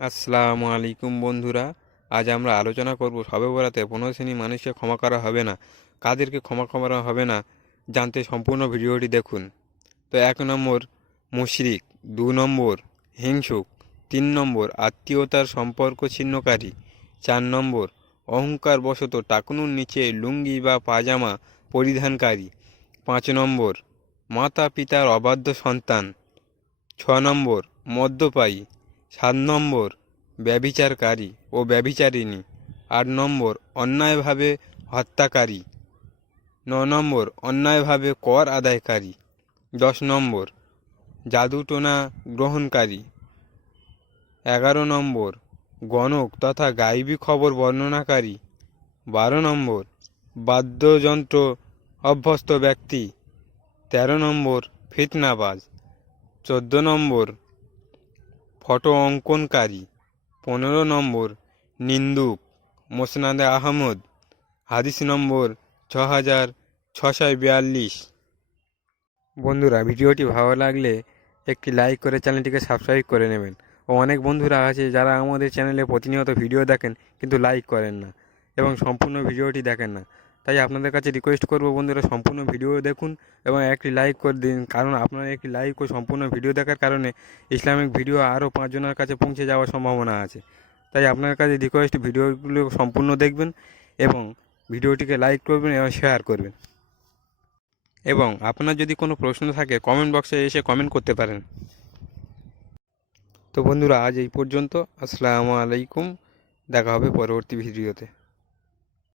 আসসালামু আলাইকুম বন্ধুরা। আজ আমরা আলোচনা করব শবে বরাতে 15 শ্রেণী মানুষকে ক্ষমা করা হবে না, কাদেরকে ক্ষমা করা হবে না, জানতে সম্পূর্ণ ভিডিওটি দেখুন। তো 1 নম্বর মুশরিক, 2 নম্বর হিংসুক, 3 নম্বর আত্মীয়তার সম্পর্ক ছিন্নকারী, 4 নম্বর অহংকার বশত টাকনুর নিচে লুঙ্গি বা পাজামা পরিধানকারী, 5 নম্বর মাতা পিতার অবাধ্য সন্তান, 6 নম্বর মদ্যপায়ী, 7 নম্বর ব্যভিচারকারী ও ব্যভিচারিণী, 8 নম্বর অন্যায়ভাবে হত্যাকারী, 9 নম্বর অন্যায়ভাবে কর আদায়কারী, 10 নম্বর জাদুটোনা গ্রহণকারী, 11 নম্বর গণক তথা গাইবী খবর বর্ণনাকারী, 12 নম্বর বাদ্যযন্ত্র অভ্যস্ত ব্যক্তি, 13 নম্বর ফিতনাবাজ, 14 নম্বর ফটো অঙ্কনকারী, 15 নম্বর নিন্দুক। মোসনাদে আহমদ, হাদিস নম্বর 6642। বন্ধুরা, ভিডিওটি ভালো লাগলে একটি লাইক করে চ্যানেলটিকে সাবস্ক্রাইব করে নেবেন। ও অনেক বন্ধুরা আছে যারা আমাদের চ্যানেলে প্রতিনিয়ত ভিডিও দেখেন কিন্তু লাইক করেন না এবং সম্পূর্ণ ভিডিওটি দেখেন না। তাই আপনাদের কাছে রিকোয়েস্ট করব বন্ধুরা, সম্পূর্ণ ভিডিও দেখুন এবং একটি লাইক করে দিন, কারণ আপনার একটি লাইক ও সম্পূর্ণ ভিডিও দেখার কারণে ইসলামিক ভিডিও আরও 5 জনের কাছে পৌঁছে যাওয়ার সম্ভাবনা আছে। তাই আপনার কাছে রিকোয়েস্ট, ভিডিওগুলো সম্পূর্ণ দেখবেন এবং ভিডিওটিকে লাইক করবেন এবং শেয়ার করবেন। এবং আপনার যদি কোনো প্রশ্ন থাকে কমেন্ট বক্সে এসে কমেন্ট করতে পারেন। তো বন্ধুরা, আজ এই পর্যন্ত। আসসালামু আলাইকুম। দেখা হবে পরবর্তী ভিডিওতে।